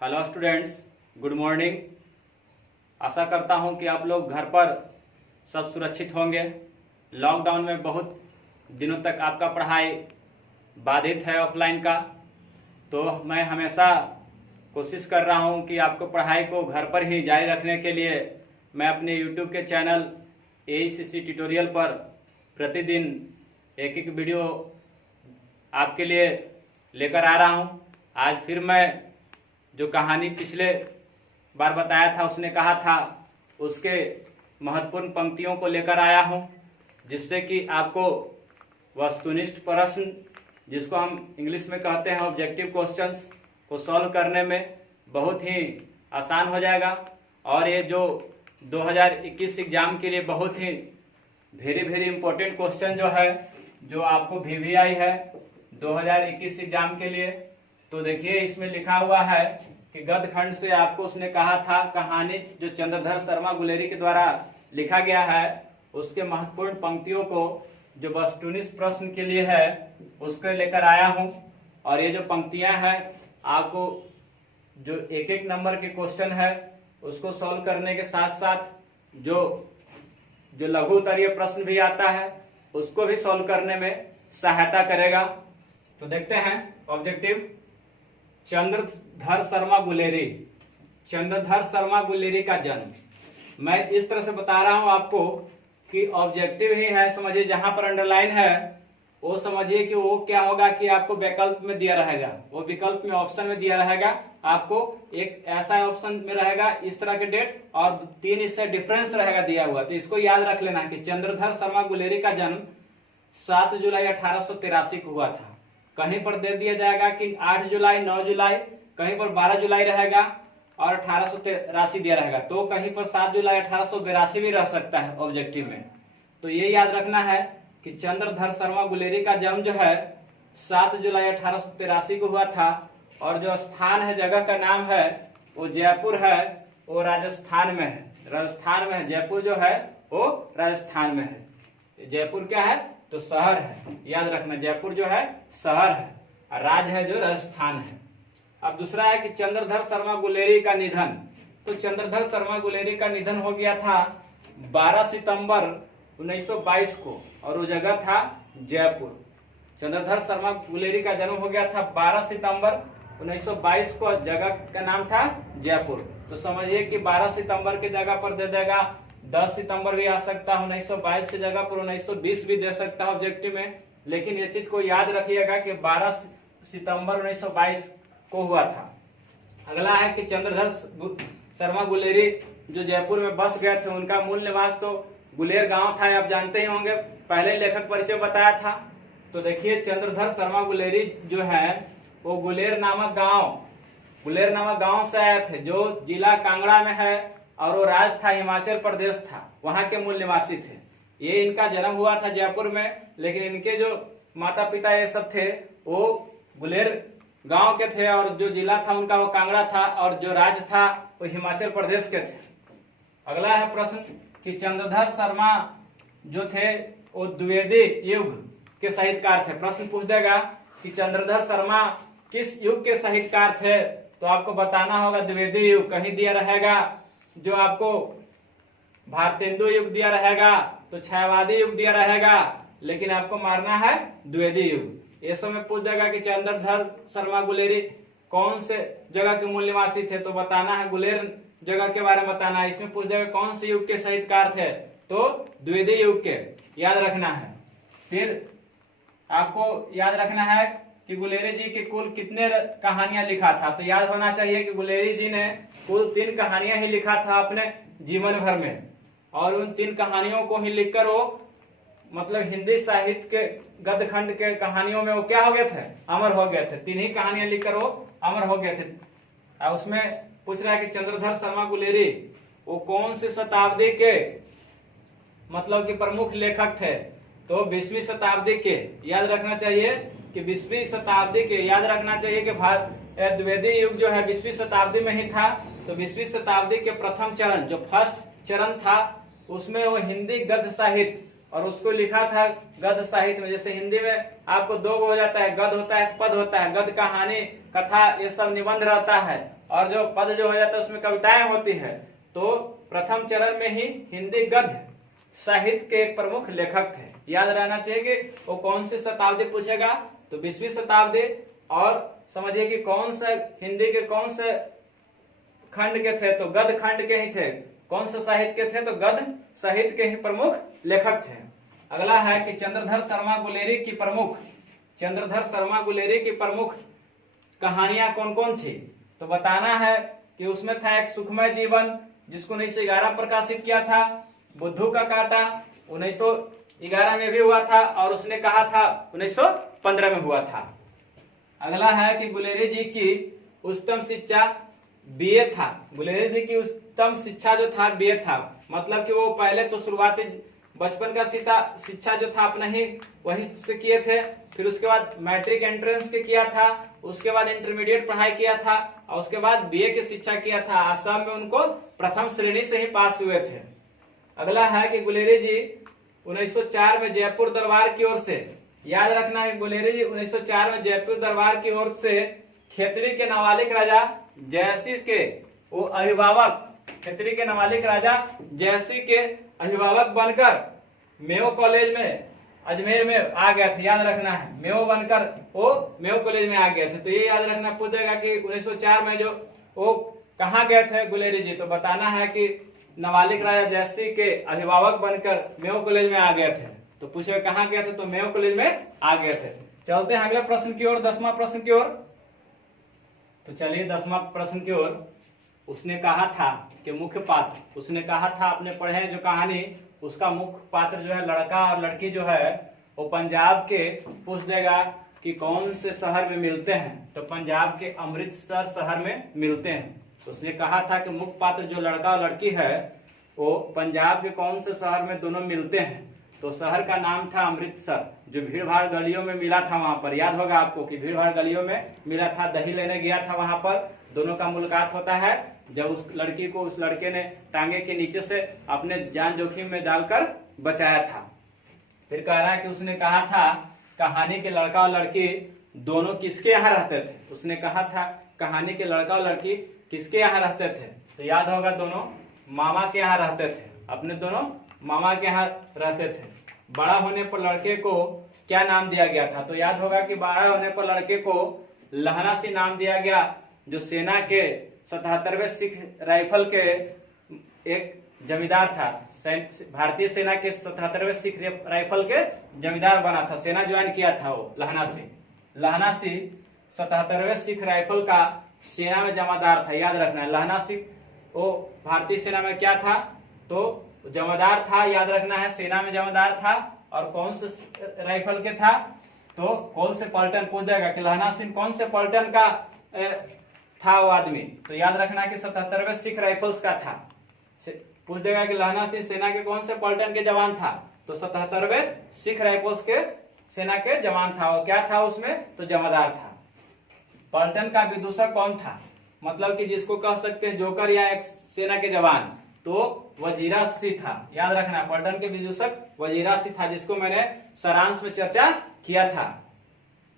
Hello students, good morning. आशा करता हूं कि आप लोग घर पर सब सुरक्षित होंगे। लॉकडाउन में बहुत दिनों तक आपका पढ़ाई बाधित है ऑफलाइन का, तो मैं हमेशा कोशिश कर रहा हूं कि आपको पढ़ाई को घर पर ही जारी रखने के लिए मैं अपने यूट्यूब के चैनल AECC ट्यूटोरियल पर प्रतिदिन एक एक वीडियो आपके लिए लेकर आ रहा हूं। आज फिर मैं जो कहानी पिछले बार बताया था, उसने कहा था, उसके महत्वपूर्ण पंक्तियों को लेकर आया हूं, जिससे कि आपको वस्तुनिष्ठ प्रश्न, जिसको हम इंग्लिश में कहते हैं ऑब्जेक्टिव क्वेश्चंस, को सॉल्व करने में बहुत ही आसान हो जाएगा। और ये जो 2021 एग्जाम के लिए बहुत ही वेरी इंपॉर्टेंट क्वेश्चन जो है, जो आपको VVI है 2021 एग्जाम के लिए। तो देखिए, इसमें लिखा हुआ है कि गद्य खंड से आपको उसने कहा था, कहानी जो चंद्रधर शर्मा गुलेरी के द्वारा लिखा गया है, उसके महत्वपूर्ण पंक्तियों को जो वस्तुनिष्ठ प्रश्न के लिए है उसको लेकर आया हूं। और ये जो पंक्तियां हैं, आपको जो एक एक नंबर के क्वेश्चन है उसको सॉल्व करने के साथ साथ जो लघु उत्तरीय प्रश्न भी आता है उसको भी सॉल्व करने में सहायता करेगा। तो देखते हैं ऑब्जेक्टिव। चंद्रधर शर्मा गुलेरी, चंद्रधर शर्मा गुलेरी का जन्म। मैं इस तरह से बता रहा हूं आपको कि ऑब्जेक्टिव ही है, समझिए। जहां पर अंडरलाइन है वो समझिए कि वो क्या होगा कि आपको विकल्प में दिया रहेगा, वो विकल्प में ऑप्शन में दिया रहेगा। आपको एक ऐसा ऑप्शन में रहेगा इस तरह के डेट, और 3 इससे डिफरेंस रहेगा दिया हुआ। तो इसको याद रख लेना कि चंद्रधर शर्मा गुलेरी का जन्म 7 जुलाई 1883 को हुआ था। कहीं पर दे दिया जाएगा कि 8 जुलाई, 9 जुलाई, कहीं पर 12 जुलाई रहेगा और 1883 दिया रहेगा। तो कहीं पर 7 जुलाई 1882 भी रह सकता है ऑब्जेक्टिव में। तो ये याद रखना है कि चंद्रधर शर्मा गुलेरी का जन्म जो है 7 जुलाई 1883 को हुआ था। और जो स्थान है, जगह का नाम है, वो जयपुर है, वो राजस्थान में है। राजस्थान में है जयपुर, जो है वो राजस्थान में है। जयपुर क्या है? तो शहर है, याद रखना। जयपुर जो है शहर है और राज्य है जो राजस्थान है। अब दूसरा है कि चंद्रधर शर्मा गुलेरी का निधन। तो चंद्रधर शर्मा गुलेरी का निधन हो गया था 12 सितंबर 1922 को, और वो जगह था जयपुर। चंद्रधर शर्मा गुलेरी का जन्म हो गया था 12 सितंबर 1922 को, जगह का नाम था जयपुर। तो समझिए कि 12 सितंबर की जगह पर दे देगा 10 सितंबर भी आ सकता है, 1922 की जगह पर 1920 भी दे सकता है ऑब्जेक्टिव में। लेकिन ये चीज को याद रखिएगा कि 12 सितंबर 1922 को हुआ था। अगला है कि चंद्रधर शर्मा गुलेरी जो जयपुर में बस गए थे, उनका मूल निवास तो गुलेर गांव था। आप जानते ही होंगे, पहले लेखक परिचय बताया था। तो देखिए, चंद्रधर शर्मा गुलेरी जो है वो गुलेर नामक गांव से आए थे, जो जिला कांगड़ा में है, और वो राज्य था हिमाचल प्रदेश था, वहां के मूल निवासी थे। ये इनका जन्म हुआ था जयपुर में, लेकिन इनके जो माता पिता ये सब थे वो गुलेर गांव के थे, और जो जिला था उनका वो कांगड़ा था, और जो राज्य था वो हिमाचल प्रदेश के थे। अगला है प्रश्न कि चंद्रधर शर्मा जो थे वो द्विवेदी युग के साहित्यकार थे। प्रश्न पूछ देगा कि चंद्रधर शर्मा किस युग के साहित्यकार थे, तो आपको बताना होगा द्विवेदी युग। कहीं दिया रहेगा जो आपको भारतेंदु युग दिया रहेगा, तो छायावादी युग दिया रहेगा, लेकिन आपको मारना है द्विवेदी युग। ये समय पूछ देगा कि चंद्रधर शर्मा गुलेरी कौन से जगह के मूल निवासी थे, तो बताना है गुलेर जगह के बारे में बताना है। इसमें पूछ देगा कौन से युग के साहित्यकार थे, तो द्विवेदी युग के, याद रखना है। फिर आपको याद रखना है कि गुलेरी जी के कुल कितने कहानियां लिखा था, तो याद होना चाहिए कि गुलेरी जी ने कुल 3 कहानियां ही लिखा था अपने जीवन भर में, और उन 3 कहानियों को ही लिखकर वो मतलब हिंदी साहित्य के गद्य खंड के कहानियों में वो क्या हो गए थे? अमर हो गए थे। 3 ही कहानियां लिखकर वो अमर हो गए थे। और उसमें पूछ रहा है कि चंद्रधर शर्मा गुलेरी वो कौन सी शताब्दी के मतलब कि प्रमुख लेखक थे, तो 20वीं शताब्दी के। याद रखना चाहिए कि 20वीं शताब्दी के, याद रखना चाहिए कि द्विवेदी युग जो है 20वीं शताब्दी में ही था। तो 20वीं शताब्दी के प्रथम चरण, जो फर्स्ट चरण था, उसमें वो हिंदी गद्य साहित्य, और उसको लिखा था गद्य साहित्य में। जैसे हिंदी में आपको 2 हो जाता है, गद्य होता है, पद होता है। गद्य कहानी कथा ये सब निबंध रहता है, और जो पद जो हो जाता है उसमें कविताएं होती है। तो प्रथम चरण में ही हिंदी गद्य साहित्य के एक प्रमुख लेखक थे। याद रहना चाहिए कि वो कौन सी शताब्दी पूछेगा, तो 20वीं शताब्दी। और समझिए कि कौन सा हिंदी के कौन से खंड के थे, तो गद्य खंड के ही थे। कौन से साहित्य के थे, तो गद्य साहित्य के ही प्रमुख लेखक थे। अगला है कि चंद्रधर शर्मा गुलेरी की प्रमुख कहानियां कौन कौन थी, तो बताना है कि उसमें था एक सुखमय जीवन, जिसको 1911 प्रकाशित किया था। बुद्धू का कांटा 1911 में भी हुआ था, और उसने कहा था 1915 में हुआ था। अगला है कि गुलेरी जी की उच्चतम शिक्षा बीए था। गुलेरी जी की उच्चतम शिक्षा जो था बीए था, मतलब कि वो पहले तो शुरुआती बचपन का शिक्षा जो था अपना ही वही से किए थे। फिर उसके बाद मैट्रिक एंट्रेंस के किया था, उसके बाद इंटरमीडिएट पढ़ाई किया था, और उसके बाद बीए की शिक्षा किया था। आसाम में उनको प्रथम श्रेणी से ही पास हुए थे। अगला है कि गुलेरी जी 1904 में जयपुर दरबार की ओर से, याद रखना है, गुलेरी जी 1904 में जयपुर दरबार की ओर से खेतड़ी के नाबालिग राजा जयसिंह के वो अभिभावक, खेतड़ी के नाबालिग राजा जयसिंह के अभिभावक बनकर मेयो कॉलेज में अजमेर में आ गए थे। याद रखना है, मेयो बनकर वो मेयो कॉलेज में आ गए थे। तो ये याद रखना पूछेगा कि 1904 में जो वो कहाँ गए थे गुलेरी जी, तो बताना है कि नाबालिग राजा जयसिंह के अभिभावक बनकर मेयो कॉलेज में आ गए थे। तो पूछेगा कहाँ गए थे, तो मेयो कॉलेज में आ गए थे। चलते हैं अगले प्रश्न की ओर, 10वां प्रश्न की ओर। तो चलिए 10वां प्रश्न की ओर। उसने कहा था कि मुख्य पात्र, उसने कहा था, आपने पढ़े हैं जो कहानी, उसका मुख्य पात्र जो है लड़का और लड़की जो है वो पंजाब के, पूछ देगा कि कौन से शहर में मिलते हैं, तो पंजाब के अमृतसर शहर में मिलते हैं। तो उसने कहा था कि मुख्य पात्र जो लड़का और लड़की है वो पंजाब के कौन से शहर में दोनों मिलते हैं, तो शहर का नाम था अमृतसर, जो भीड़ भाड़ गलियों में मिला था। वहां पर याद होगा आपको कि भीड़ भाड़ गलियों में मिला था, दही लेने गया था, वहां पर दोनों का मुलाकात होता है, जब उस लड़की को उस लड़के ने टांगे के नीचे से अपने जान जोखिम में डालकर बचाया था। फिर कह रहा है कि उसने कहा था कहानी के लड़का और लड़की दोनों किसके यहाँ रहते थे। उसने कहा था कहानी के लड़का और लड़की किसके यहाँ रहते थे, तो याद होगा दोनों मामा के यहाँ रहते थे, अपने दोनों मामा के यहाँ रहते थे। बड़ा होने पर लड़के को क्या नाम दिया गया था, तो याद होगा कि बड़ा होने पर लड़के को लहना सिंह नाम दिया गया, जो सेना के 77वें सिख राइफल के एक जमींदार था। भारतीय सेना के 77वें सिख राइफल के जमींदार बना था, सेना ज्वाइन किया था वो लहना सिंह 77वें सिख राइफल का सेना में जमादार था। याद रखना है, लहना सिंह वो भारतीय सेना में क्या था, तो जमादार था। याद रखना है, सेना में जमादार था। और कौन से राइफल के था, तो कौन से पलटन, पूछ जाएगा कि लहना सिंह कौन से पलटन का था वो आदमी, तो याद रखना कि 77वें सिख राइफल्स का था। पूछ देगा कि लहना सिंह सेना के कौन से पलटन के जवान था, तो 77वें सिख राइफल्स के सेना के जवान था। वो क्या था उसमें, तो जमादार था। पलटन का विदूषक कौन था, मतलब कि जिसको कह सकते हैं जोकर या एक सेना के जवान, तो वजीरा सिंह था। याद रखना, पलटन के विदूषक वजीरा सिंह था, जिसको मैंने सारांश में चर्चा किया था।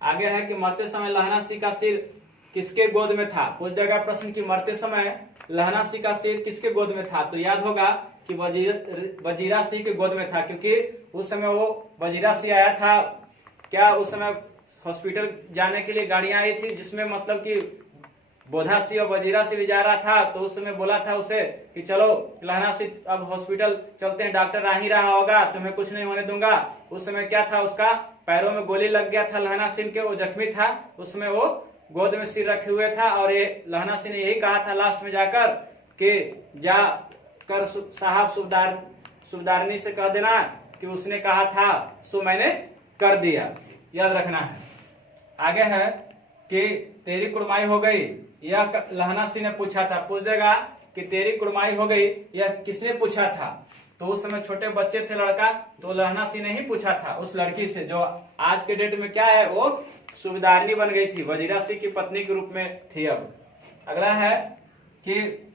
आगे है कि मरते समय लहना सिंह का सिर किसके गोद में था। पूछ देगा प्रश्न की मरते समय लहना सिंह का सिर किसके गोद में था, तो याद होगा कि वजीरा सिंह के गोद में था, क्योंकि उस समय वो वजीरा सिंह आया था। क्या उस समय हॉस्पिटल जाने के लिए गाड़ियां आई थी, जिसमें मतलब कि बोधा सिंह और वजीरा सिंह भी जा रहा था। तो उस समय बोला था उसे कि चलो लहना सिंह अब हॉस्पिटल चलते हैं, डॉक्टर आ ही रहा होगा, तुम्हें कुछ नहीं होने दूंगा। उस समय क्या था, उसका पैरों में गोली लग गया था लहना सिंह के, वो जख्मी था। उसमें वो गोद में सिर रखे हुए था, और ये लहना सिंह ने यही कहा था लास्ट में जाकर कि जा कर साहब सुबदारनी से कह देना कि उसने कहा था सो मैंने कर दिया। याद रखना है। आगे है कि तेरी कुड़माई हो गई, यह लहना सिंह ने पूछा था। पूछ देगा कि तेरी कुड़माई हो गई यह किसने पूछा था, तो उस समय छोटे बच्चे थे लड़का, तो लहना सिंह ने ही पूछा था उस लड़की से, जो आज के डेट में क्या है, वो सूबेदारनी बन गई थी, वजीरा सिंह की पत्नी के रूप में थी। अब अगला है कि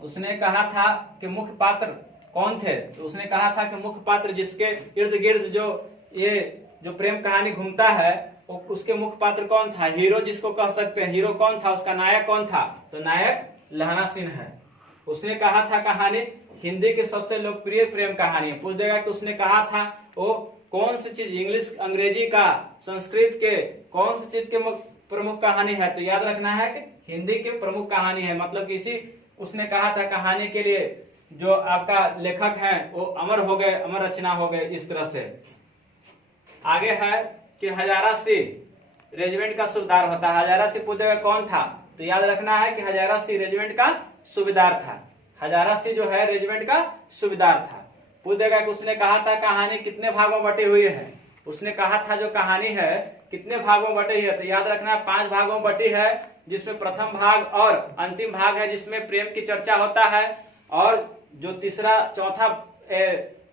उसने कहा था कि मुख्य पात्र कौन थे, तो उसने कहा था कि मुख्य पात्र जिसके इर्द गिर्द जो ये जो प्रेम कहानी घूमता है उसके मुख्य पात्र कौन था, हीरो जिसको कह सकते हैं, हीरो कौन था, उसका नायक कौन था, तो नायक लहना सिंह है। उसने कहा था कहानी हिंदी की सबसे लोकप्रिय प्रेम कहानी है। पूछ देगा कि उसने कहा था वो कौन सी चीज, इंग्लिश, अंग्रेजी का, संस्कृत के कौन सी चीज के प्रमुख कहानी है, तो याद रखना है कि हिंदी के प्रमुख कहानी है। मतलब किसी उसने कहा था कहानी के लिए जो आपका लेखक है वो अमर हो गए, अमर रचना हो गए, इस तरह से। आगे है कि हजारा सिंह रेजिमेंट का सूबेदार होता है। हजारा सिंह पूछ देगा कौन था, तो याद रखना है कि हजारा सिंह रेजिमेंट का सूबेदार था। हजारा सिंह जो है रेजिमेंट का सूबेदार था। पूछ देगा कि उसने कहा था कहानी कितने भागों में बटी हुई है, उसने कहा था जो कहानी है कितने भागों में बटी है, तो याद रखना है 5 भागों में बटी है, जिसमें प्रथम भाग और अंतिम भाग है जिसमें प्रेम की चर्चा होता है, और जो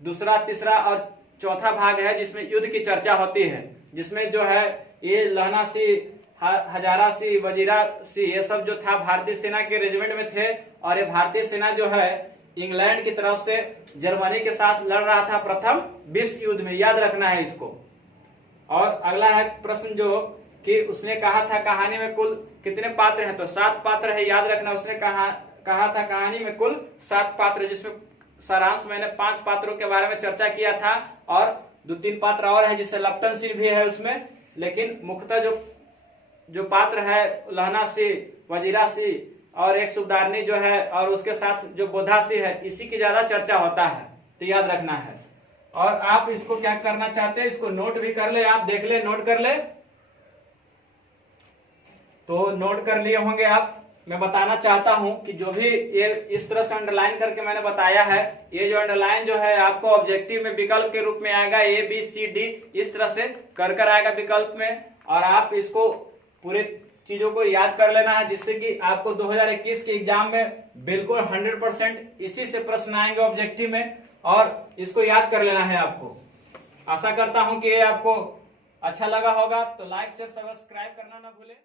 दूसरा तीसरा और चौथा भाग है जिसमें युद्ध की चर्चा होती है, जिसमें जो है ये लहना सिंह, हजारा सिंह, वजीरा सिंह, ये सब जो था भारतीय सेना के रेजिमेंट में थे, और ये भारतीय सेना जो है इंग्लैंड की तरफ से जर्मनी के साथ लड़ रहा था प्रथम विश्व युद्ध में, याद रखना है इसको। और अगला है प्रश्न जो कि उसने कहा था कहानी में कुल कितने पात्र हैं, तो 7 पात्र है, याद रखना। उसने कहा था कहानी में कुल 7 पात्र, जिसमें सारांश मैंने 5 पात्रों के बारे में चर्चा किया था, और 2-3 पात्र और है जिससे लप्टन सिंह भी है उसमें, लेकिन मुख्यतः जो पात्र है लहना सिंह, वजीरा सिंह और एक सूबेदारनी जो है, और उसके साथ जो बोधा सिंह है, इसी की ज्यादा चर्चा होता है, तो याद रखना है। और आप इसको क्या करना चाहते हैं, इसको नोट भी कर ले, आप देख ले, नोट कर ले, तो नोट कर लिए होंगे आप। मैं बताना चाहता हूं कि जो भी ये इस तरह से अंडरलाइन करके मैंने बताया है, ये जो अंडरलाइन जो है आपको ऑब्जेक्टिव में विकल्प के रूप में आएगा, A B C D इस तरह से कर आएगा विकल्प में, और आप इसको पूरे चीजों को याद कर लेना है, जिससे कि आपको 2021 के एग्जाम में बिल्कुल 100% इसी से प्रश्न आएंगे ऑब्जेक्टिव में, और इसको याद कर लेना है आपको। आशा करता हूं कि ये आपको अच्छा लगा होगा, तो लाइक शेयर सब्सक्राइब करना ना भूलें।